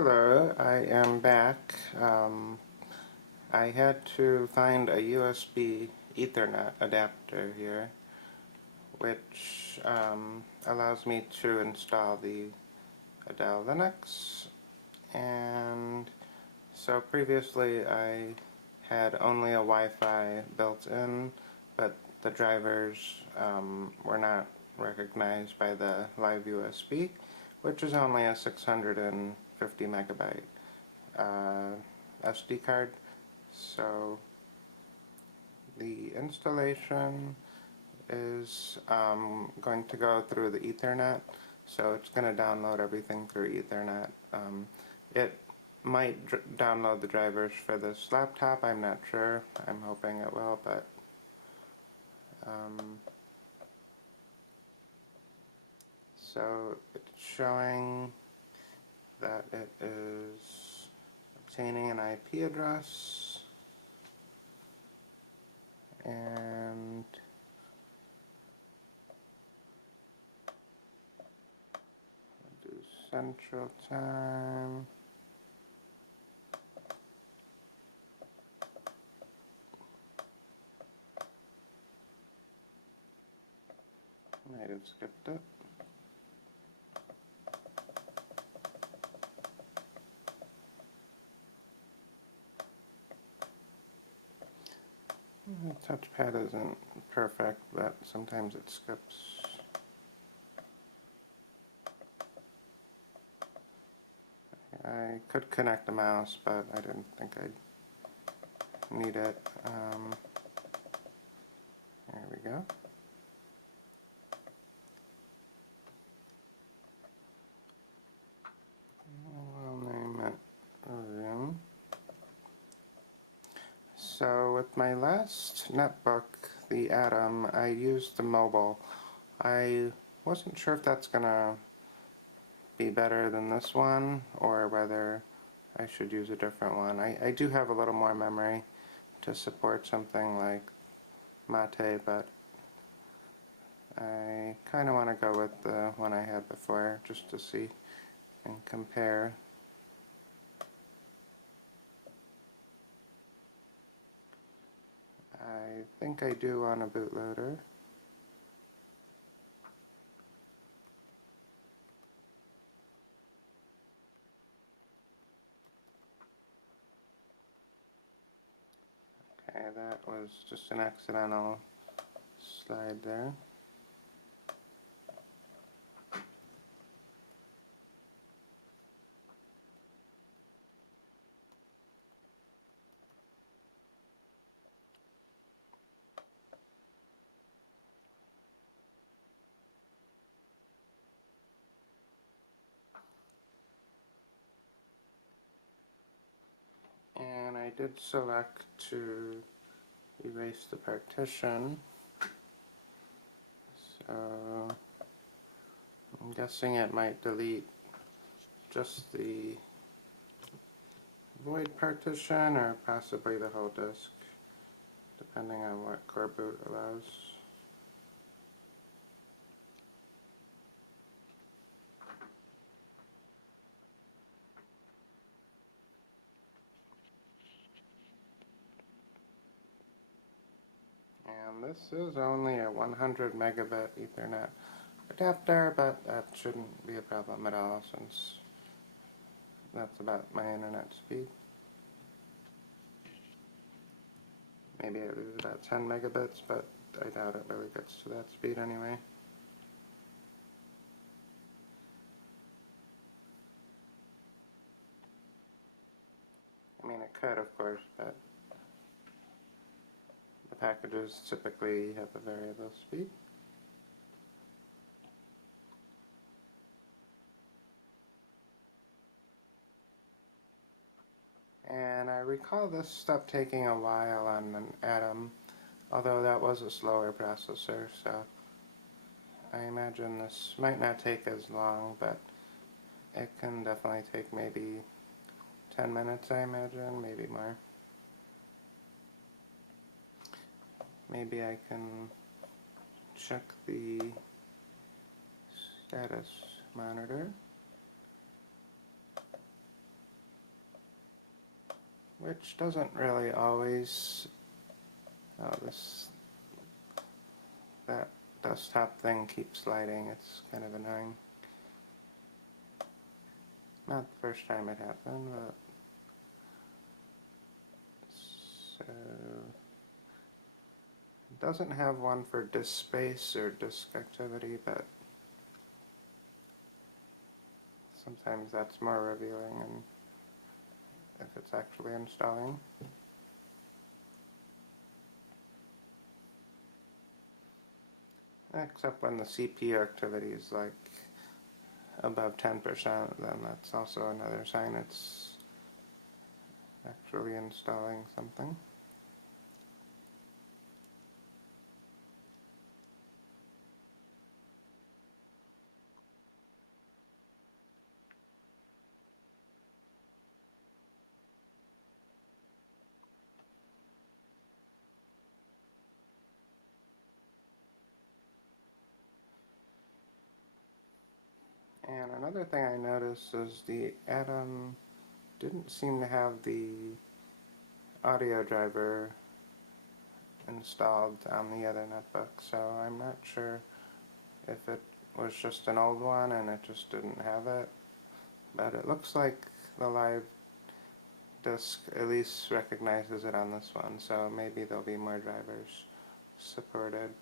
Hello, I am back. I had to find a USB Ethernet adapter here, which allows me to install the Adélie Linux. And so previously I had only a Wi-Fi built in, but the drivers were not recognized by the live USB, which is only a 650 megabyte SD card. So the installation is going to go through the Ethernet, so it's going to download everything through Ethernet. It might download the drivers for this laptop, I'm not sure. I'm hoping it will, but so it's showing that it is obtaining an IP address, and we'll do Central Time. Might have skipped it. The touchpad isn't perfect, but sometimes it skips. I could connect the mouse, but I didn't think I'd need it. There we go. We'll name it Room. So with my last netbook, the Atom, I used the mobile. I wasn't sure if that's gonna be better than this one, or whether I should use a different one. I do have a little more memory to support something like Mate, but I kind of want to go with the one I had before, just to see and compare. I think I do want a bootloader. Okay, that was just an accidental slide there. And I did select to erase the partition, so I'm guessing it might delete just the void partition, or possibly the whole disk, depending on what core boot allows. And this is only a 100 megabit Ethernet adapter, but that shouldn't be a problem at all, since that's about my internet speed. Maybe it was about 10 megabits, but I doubt it really gets to that speed anyway. I mean, it could, of course, but the packages typically have a variable speed. And I recall this step taking a while on an Atom, although that was a slower processor, so I imagine this might not take as long, but it can definitely take maybe 10 minutes, I imagine, maybe more. Maybe I can check the status monitor. which doesn't really always, that desktop thing keeps sliding. It's kind of annoying. Not the first time it happened, but so it doesn't have one for disk space or disk activity, but sometimes that's more revealing and if it's actually installing. Except when the CPU activity is like above 10%, then that's also another sign it's actually installing something. And another thing I noticed is the Atom didn't seem to have the audio driver installed on the other netbook, so I'm not sure if it was just an old one and it just didn't have it, but it looks like the live disk at least recognizes it on this one, so maybe there'll be more drivers supported.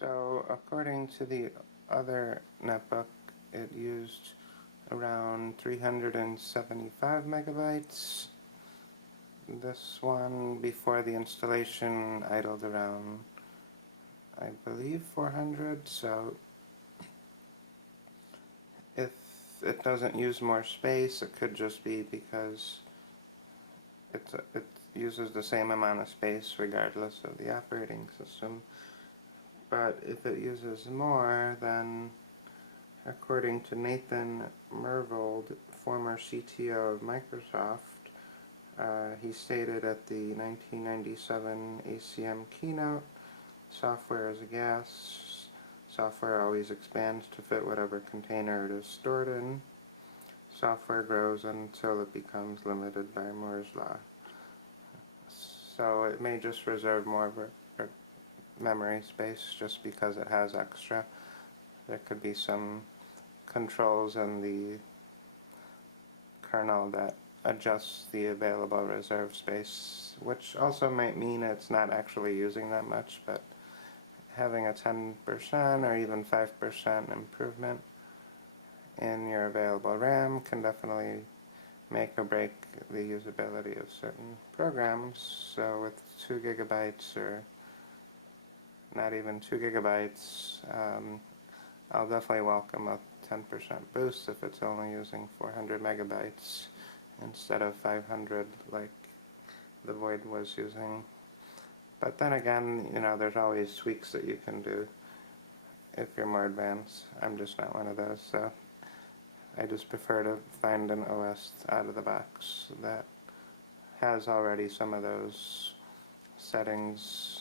So according to the other netbook, it used around 375 megabytes. This one, before the installation, idled around, I believe, 400, so if it doesn't use more space, it could just be because it uses the same amount of space regardless of the operating system. But if it uses more, then according to Nathan Myhrvold, former CTO of Microsoft, he stated at the 1997 ACM keynote, software is a gas. Software always expands to fit whatever container it is stored in. Software grows until it becomes limited by Moore's law. So it may just reserve more memory space just because it has extra. There could be some controls in the kernel that adjusts the available reserve space, which also might mean it's not actually using that much, but having a 10% or even 5% improvement in your available RAM can definitely make or break the usability of certain programs. So with 2 gigabytes or not even 2 gigabytes, I'll definitely welcome a 10% boost if it's only using 400 megabytes instead of 500 like the Void was using. But then again, you know, there's always tweaks that you can do if you're more advanced. I'm just not one of those, so I just prefer to find an OS out of the box that has already some of those settings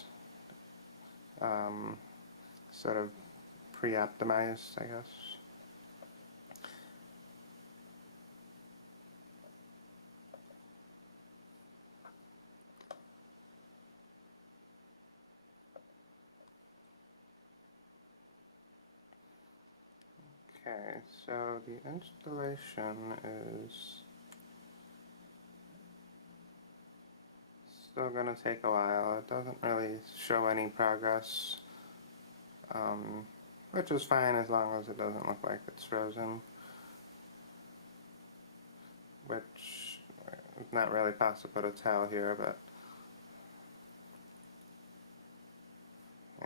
sort of pre-optimized, I guess. Okay, so the installation is still going to take a while. It doesn't really show any progress, which is fine as long as it doesn't look like it's frozen, which is not really possible to tell here, but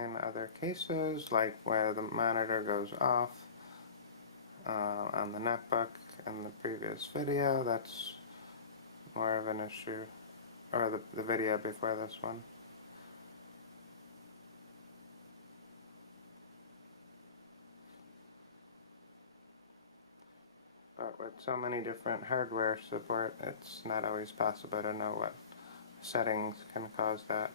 in other cases, like where the monitor goes off on the netbook in the previous video, that's more of an issue, or the video before this one. But with so many different hardware support, it's not always possible to know what settings can cause that.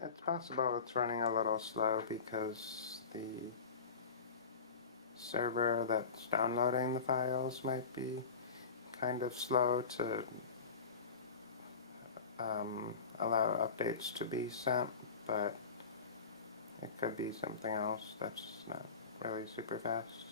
It's possible it's running a little slow because the server that's downloading the files might be kind of slow to allow updates to be sent, but it could be something else that's not really super fast.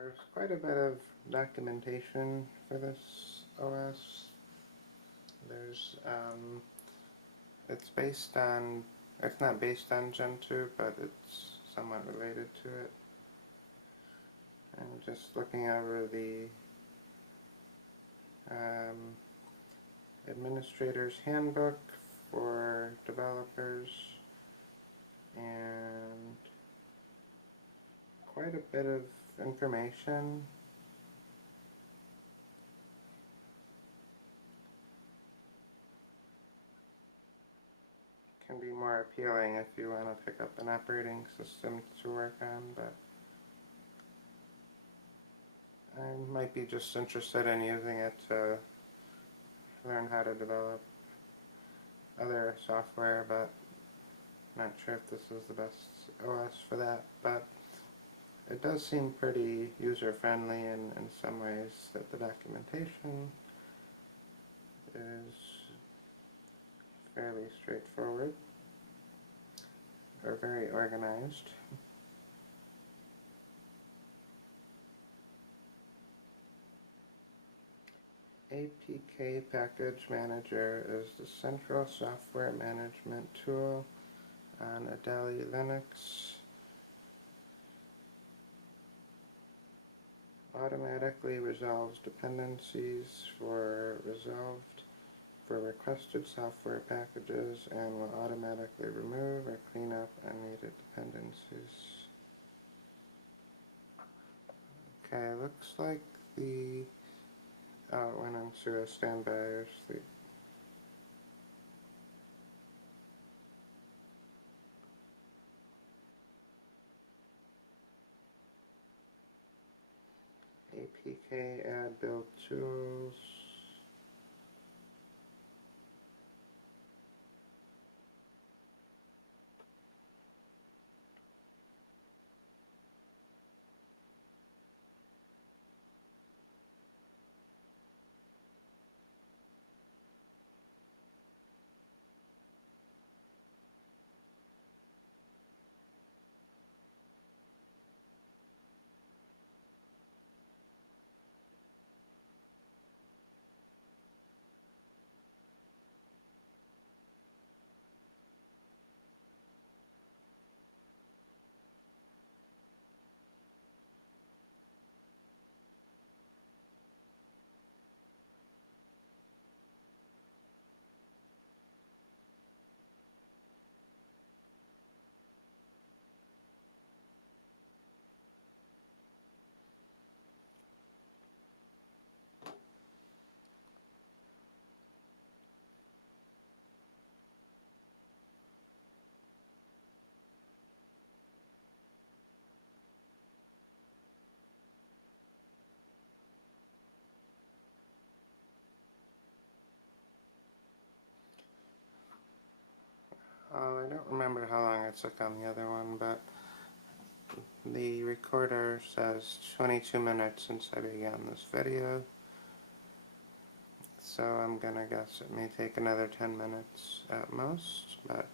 There's quite a bit of documentation for this OS. It's not based on Gen 2, but it's somewhat related to it. And just looking over the Administrator's Handbook for developers, and quite a bit of information. Can be more appealing if you want to pick up an operating system to work on, but I might be just interested in using it to learn how to develop other software, but not sure if this is the best OS for that. But it does seem pretty user-friendly in some ways, that the documentation is fairly straightforward, or very organized. APK Package Manager is the central software management tool on Adélie Linux. Automatically resolves dependencies for requested software packages and will automatically remove or clean up unneeded dependencies. Okay, looks like it went into a standby or sleep. APK add build tools. I don't remember how long it took on the other one, but the recorder says 22 minutes since I began this video, so I'm gonna guess it may take another 10 minutes at most, but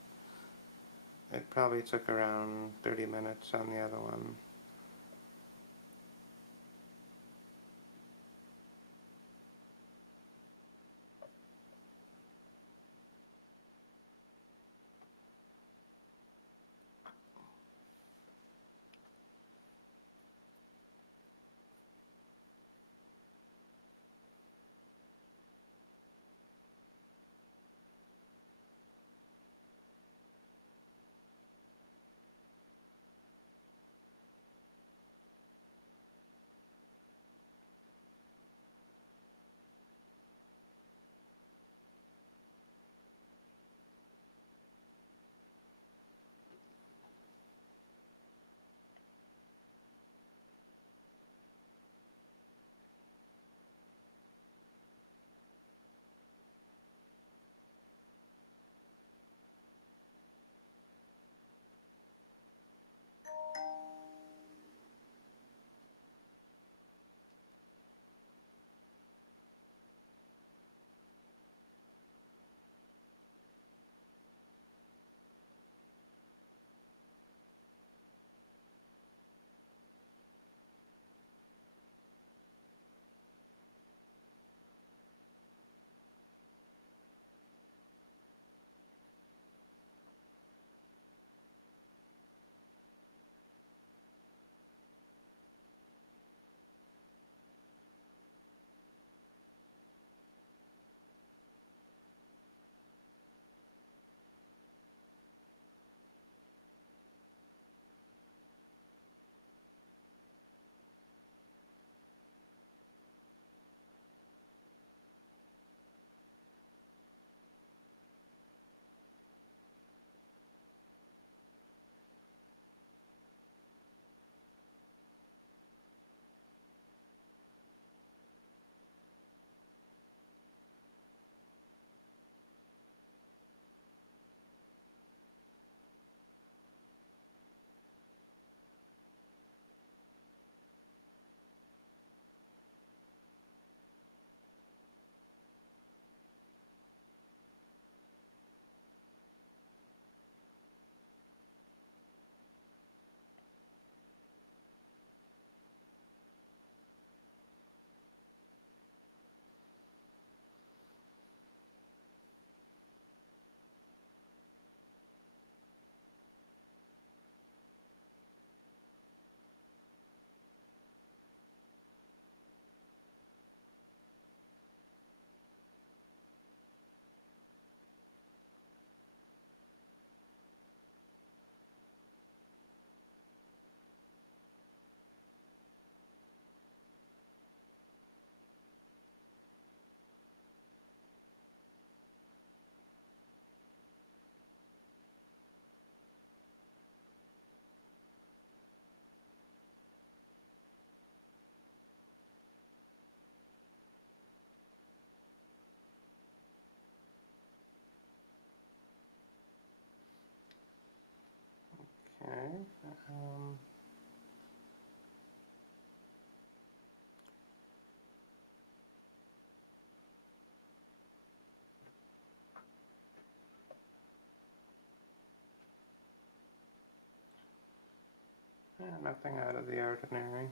it probably took around 30 minutes on the other one. Um, yeah, nothing out of the ordinary.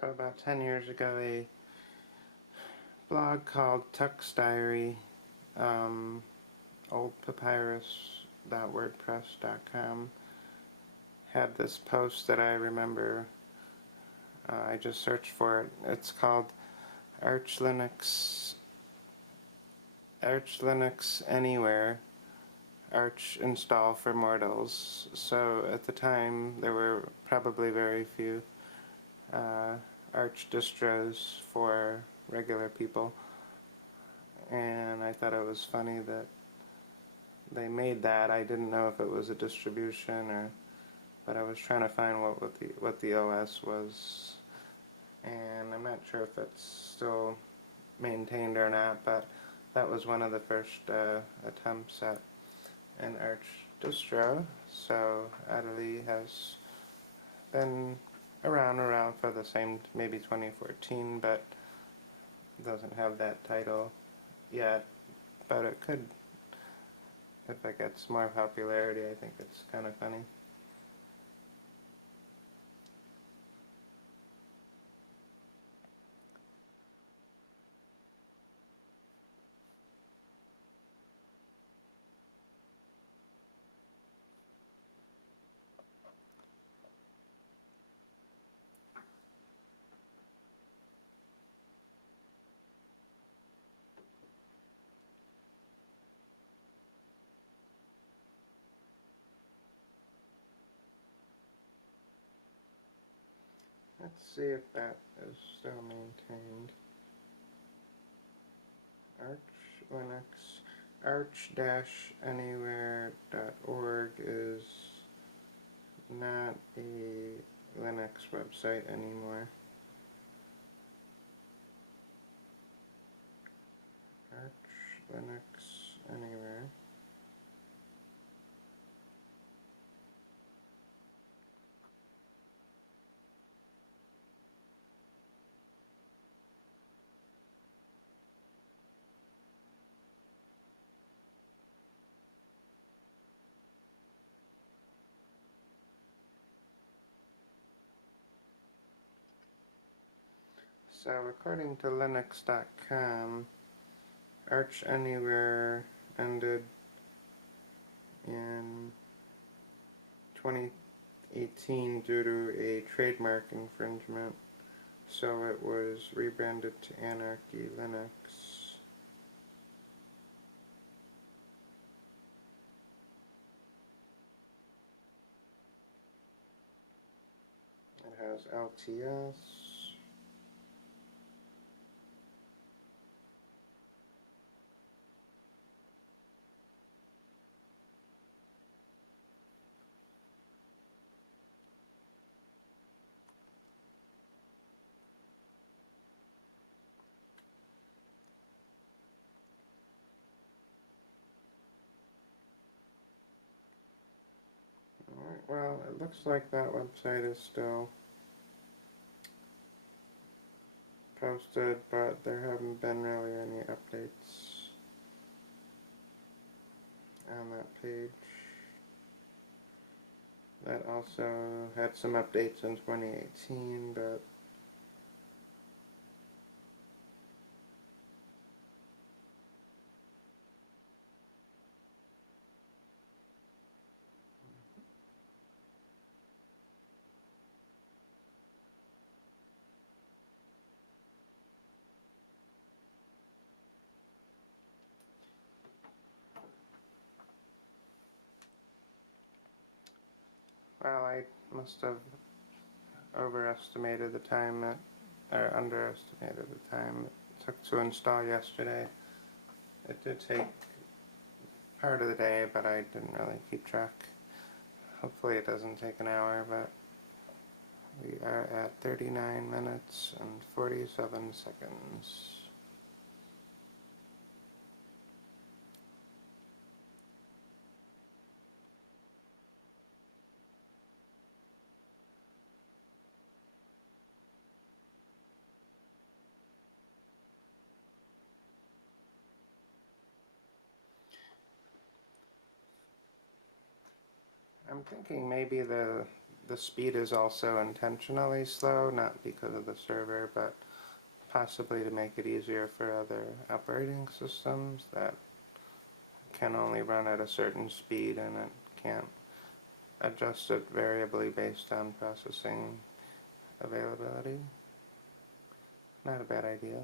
So about 10 years ago, a blog called Tux Diary, oldpapyrus.wordpress.com, had this post that I remember. I just searched for it. It's called Arch Linux Anywhere, Arch Install for Mortals. So at the time there were probably very few Arch distros for regular people, and I thought it was funny that they made that. I didn't know if it was a distribution, but I was trying to find what the OS was, and I'm not sure if it's still maintained or not, but that was one of the first attempts at an Arch distro. So Adélie has been around for the same, maybe 2014, but doesn't have that title yet, but it could if it gets more popularity. I think it's kind of funny. Let's see if that is still maintained. Arch Linux, arch-anywhere.org is not a Linux website anymore. Arch Linux Anywhere. So according to Linux.com, Arch Anywhere ended in 2018 due to a trademark infringement, so it was rebranded to Anarchy Linux. It has LTS. Alright, well, it looks like that website is still posted, but there haven't been really any updates on that page. That also had some updates in 2018, but well, I must have overestimated the time or underestimated the time it took to install yesterday. It did take part of the day, but I didn't really keep track. Hopefully it doesn't take an hour, but we are at 39 minutes and 47 seconds. I'm thinking maybe the the speed is also intentionally slow, not because of the server, but possibly to make it easier for other operating systems that can only run at a certain speed and it can't adjust it variably based on processing availability. Not a bad idea.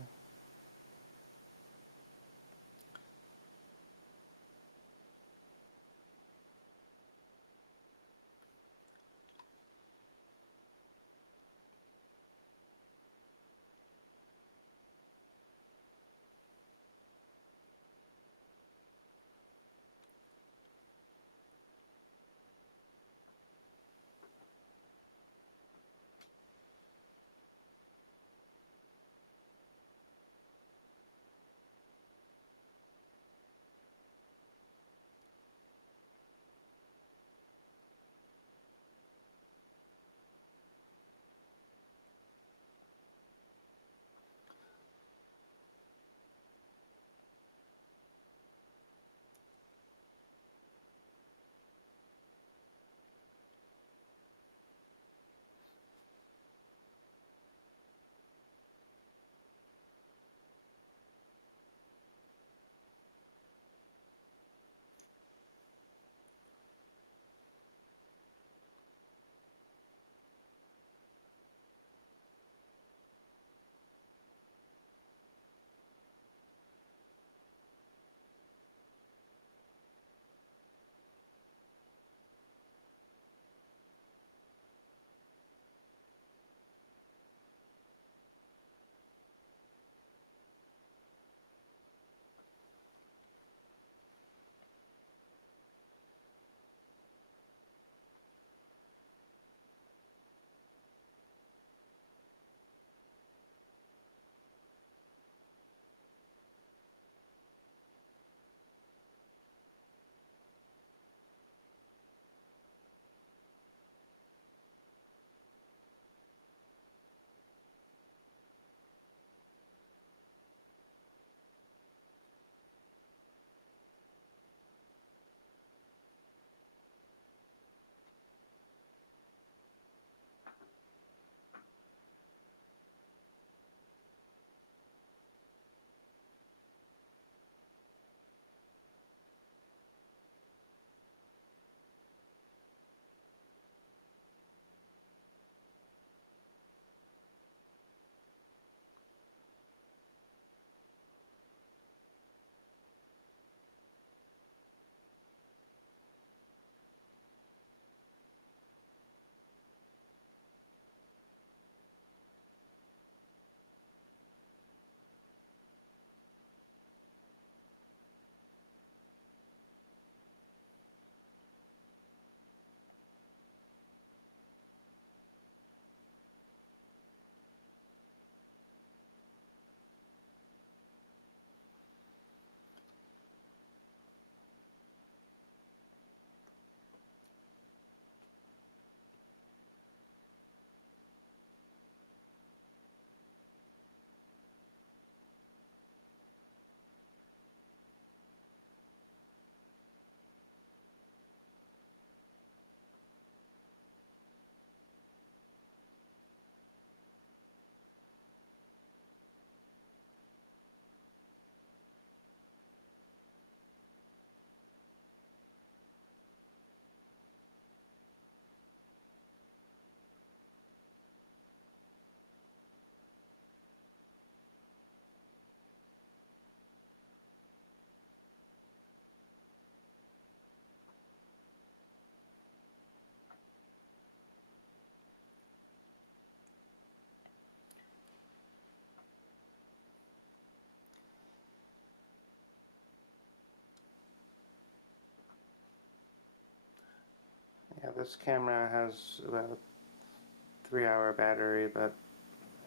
Yeah, this camera has about a 3-hour battery, but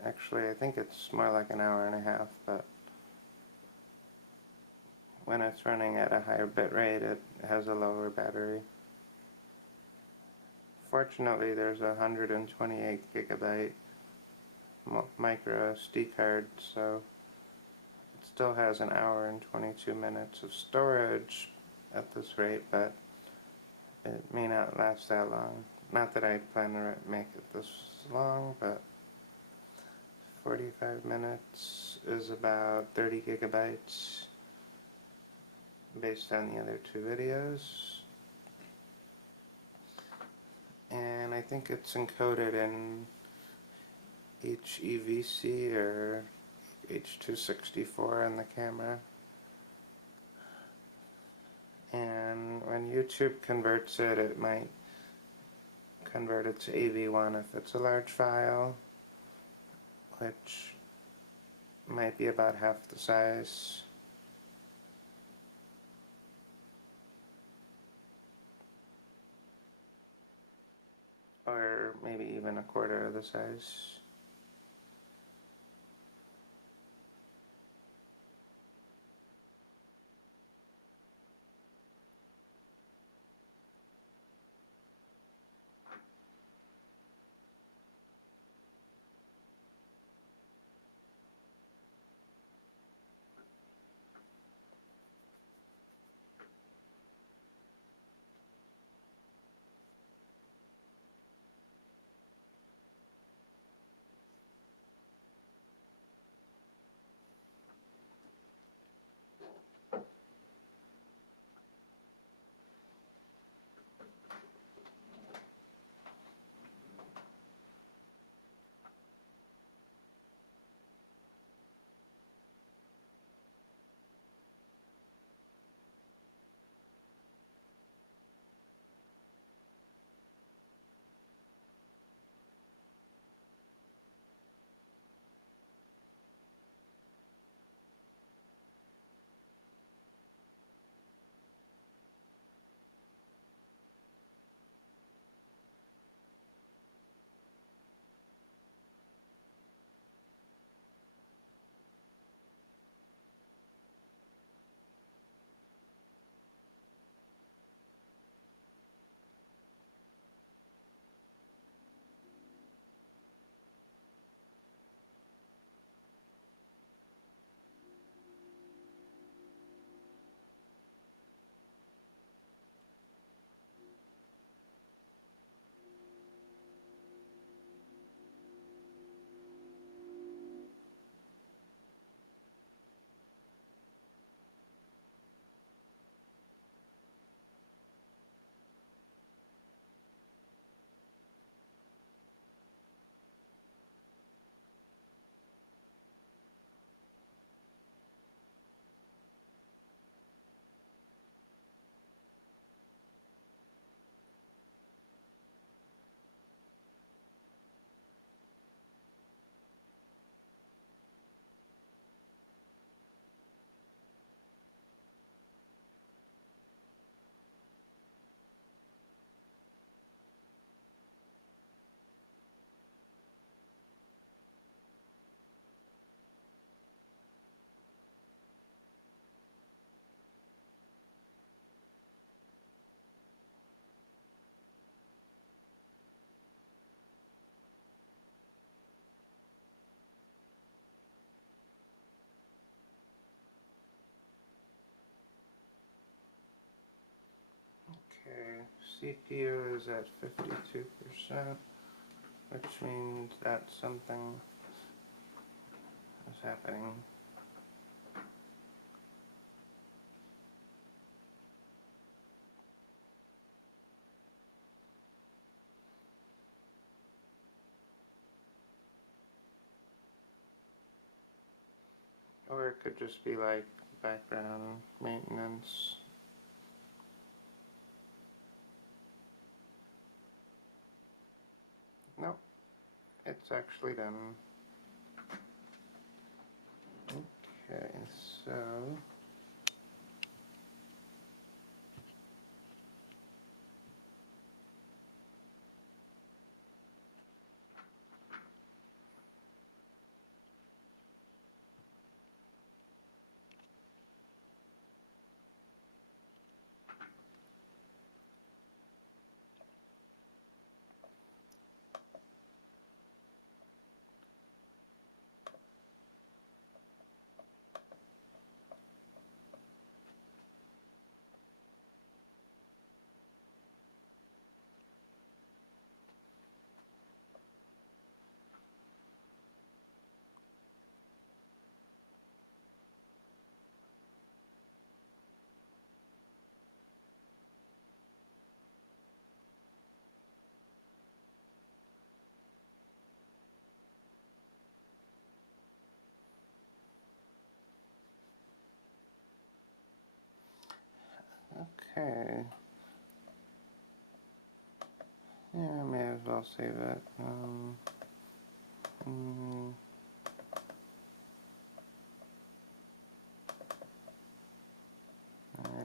actually I think it's more like an hour and a half, but when it's running at a higher bit rate it has a lower battery. Fortunately there's a 128 gigabyte micro SD card, so it still has an hour and 22 minutes of storage at this rate, but it may not last that long. Not that I plan to make it this long, but 45 minutes is about 30 gigabytes based on the other two videos. And I think it's encoded in HEVC or H.264 on the camera. And when YouTube converts it, it might convert it to AV1 if it's a large file, which might be about half the size. Or maybe even a quarter of the size. Okay, CPU is at 52%, which means that something is happening. Or it could just be like background maintenance. Nope, it's actually done. Okay, so Okay. Yeah, I may as well save it. I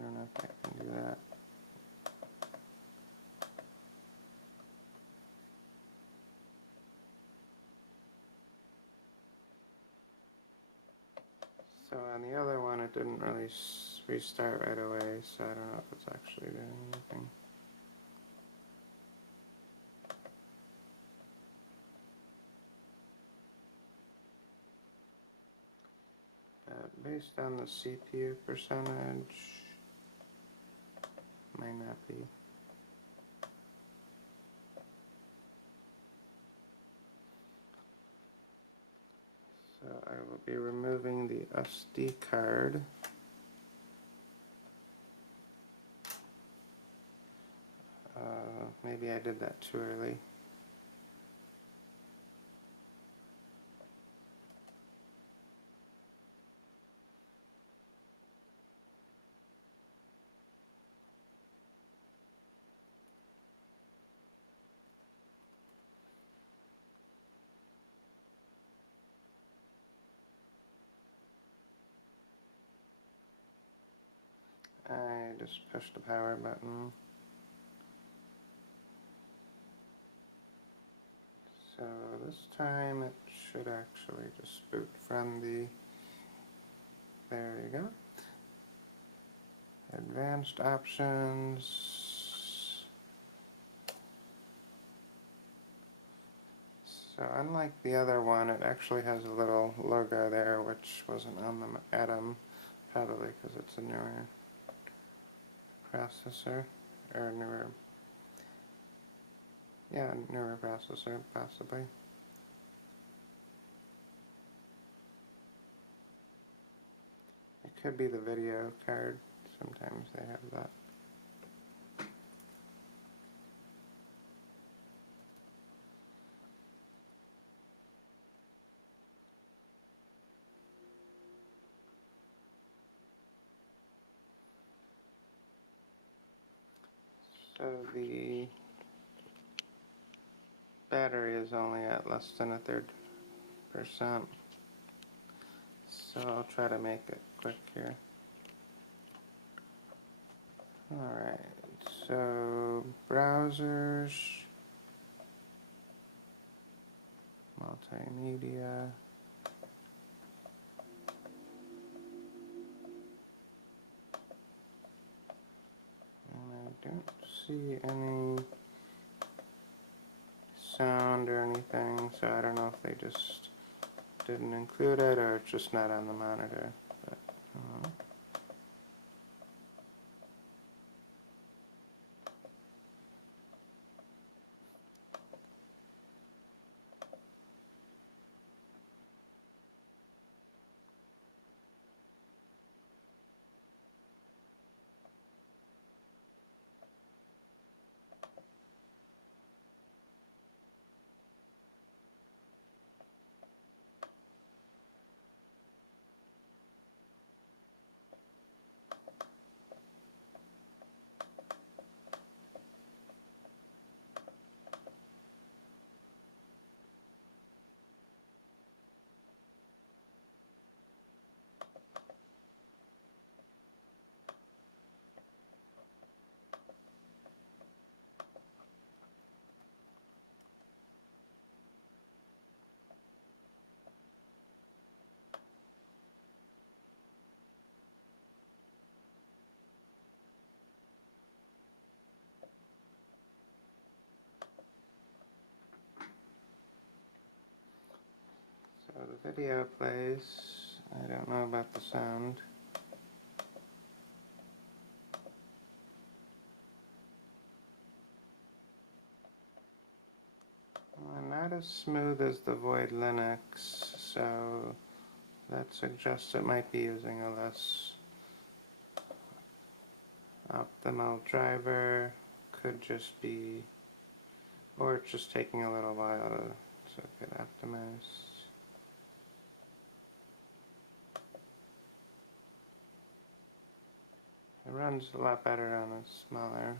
don't know if I can do that. So on the other one, it didn't really restart right away, so I don't know if it's actually doing anything. Based on the CPU percentage, might not be. So I will be removing the SD card. Maybe I did that too early. I just pushed the power button. So this time it should actually just boot from the, there you go. Advanced options. So unlike the other one, it actually has a little logo there, which wasn't on the Atom, probably because it's a newer processor, or newer processor, possibly. It could be the video card. Sometimes they have that. So the battery is only at less than 1/3%. So I'll try to make it quick here. Alright, so browsers, multimedia, and I don't see any sound or anything, so I don't know if they just didn't include it or it's just not on the monitor. But, so the video plays. I don't know about the sound. Not as smooth as the Void Linux, so that suggests it might be using a less optimal driver. Could just be, or it's just taking a little while to get optimized. It runs a lot better on a smaller.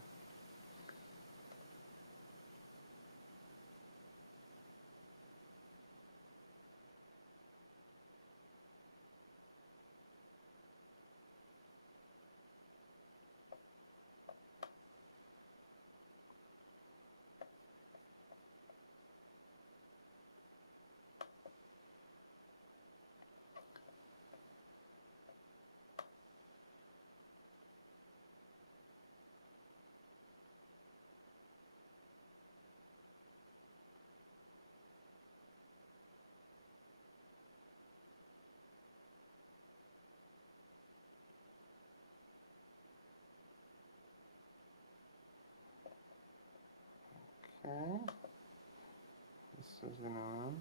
Okay, this is gonna run.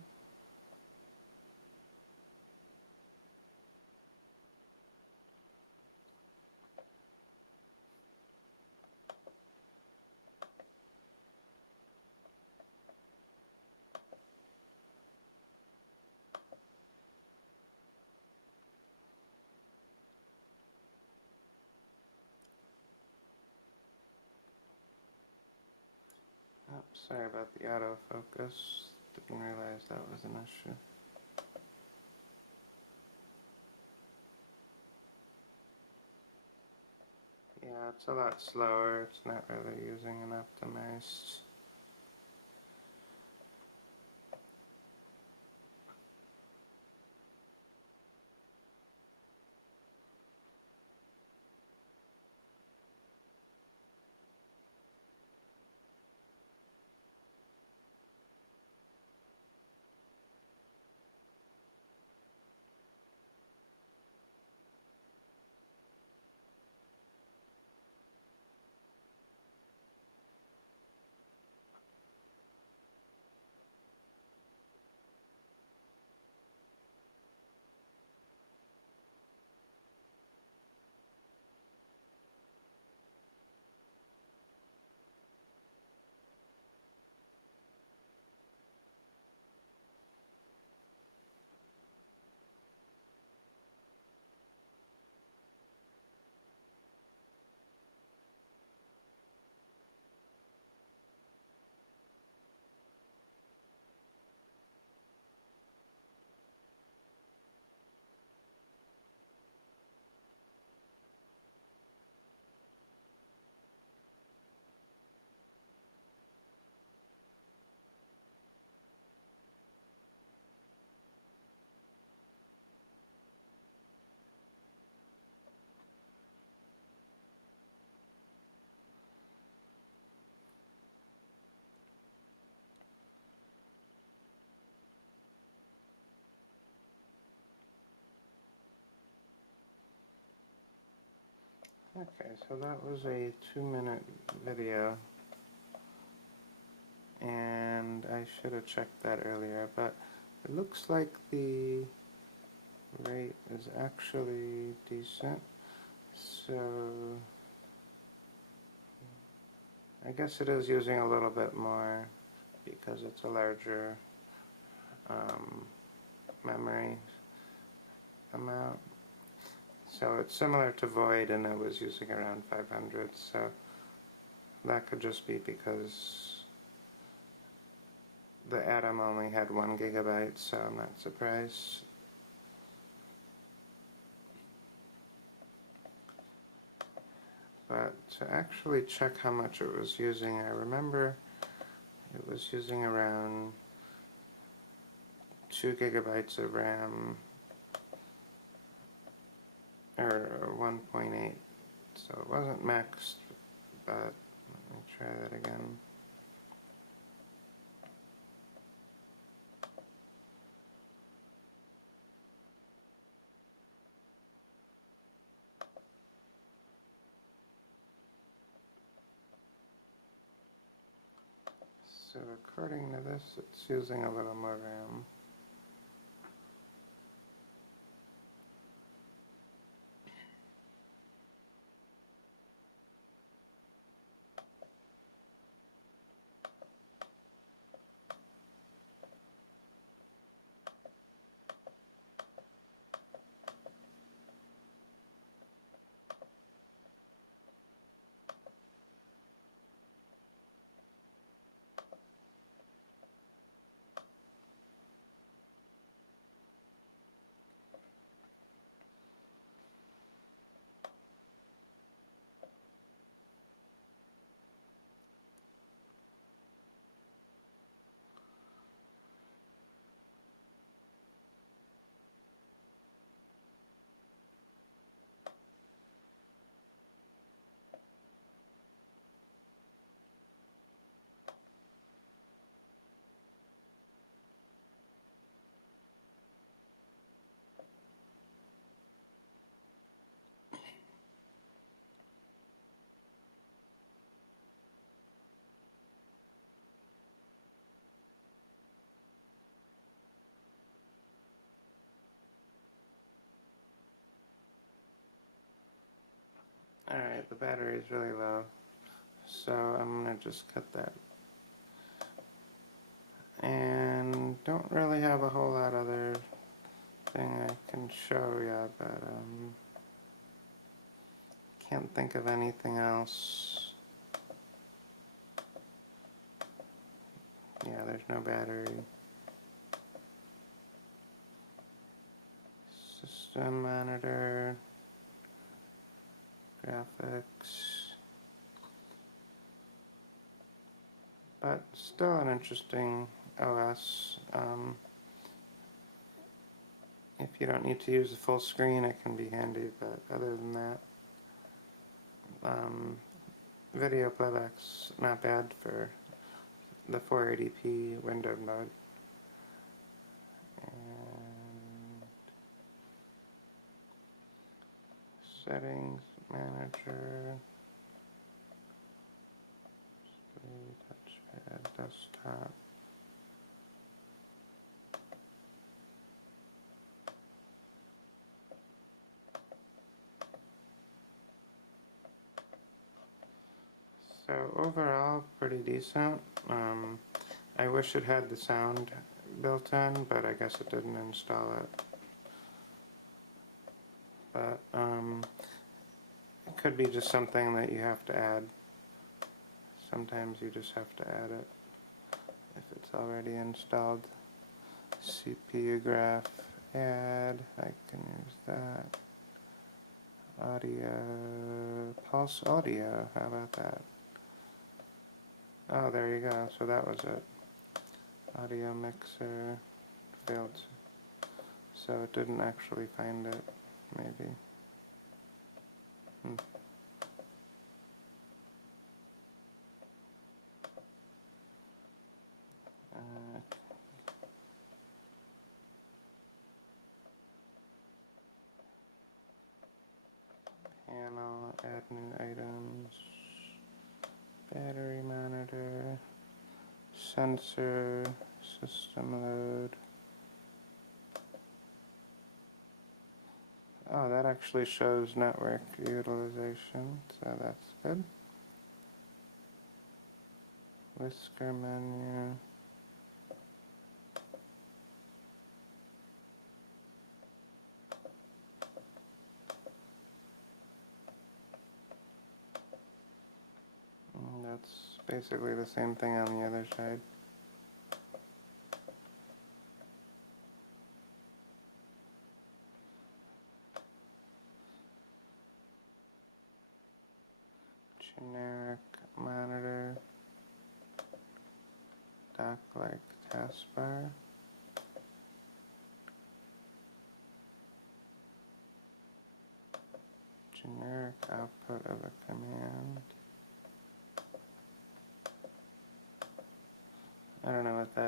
Oh, sorry about the autofocus. Didn't realize that was an issue. Yeah, it's a lot slower. It's not really using an optimized. Okay, so that was a 2-minute video, and I should have checked that earlier, but it looks like the rate is actually decent, so I guess it is using a little bit more because it's a larger memory amount. So it's similar to Void, and it was using around 500, so that could just be because the Atom only had 1 gigabyte, so I'm not surprised. But to actually check how much it was using, I remember it was using around 2 gigabytes of RAM, or 1.8, so it wasn't maxed, but let me try that again. So according to this, it's using a little more RAM. Alright, the battery is really low, so I'm going to just cut that. And don't really have a whole lot other thing I can show you, but can't think of anything else. Yeah, there's no battery. System monitor, graphics, but still an interesting OS. If you don't need to use the full screen, it can be handy, but other than that, video playback's not bad for the 480p windowed mode. And settings manager, touchpad, desktop. So overall, pretty decent. I wish it had the sound built in, but I guess it didn't install it. But it could be just something that you have to add. Sometimes you just have to add it if it's already installed. CPU graph add, I can use that. Audio, pulse audio, how about that? Oh, there you go, so that was it. Audio mixer failed, so it didn't actually find it, maybe. Uh, Panel, add new items, battery monitor, sensor, system load. Oh, that actually shows network utilization, so that's good. Whisker menu. And that's basically the same thing on the other side. Generic monitor, dock-like taskbar, generic output of a command. I don't know what that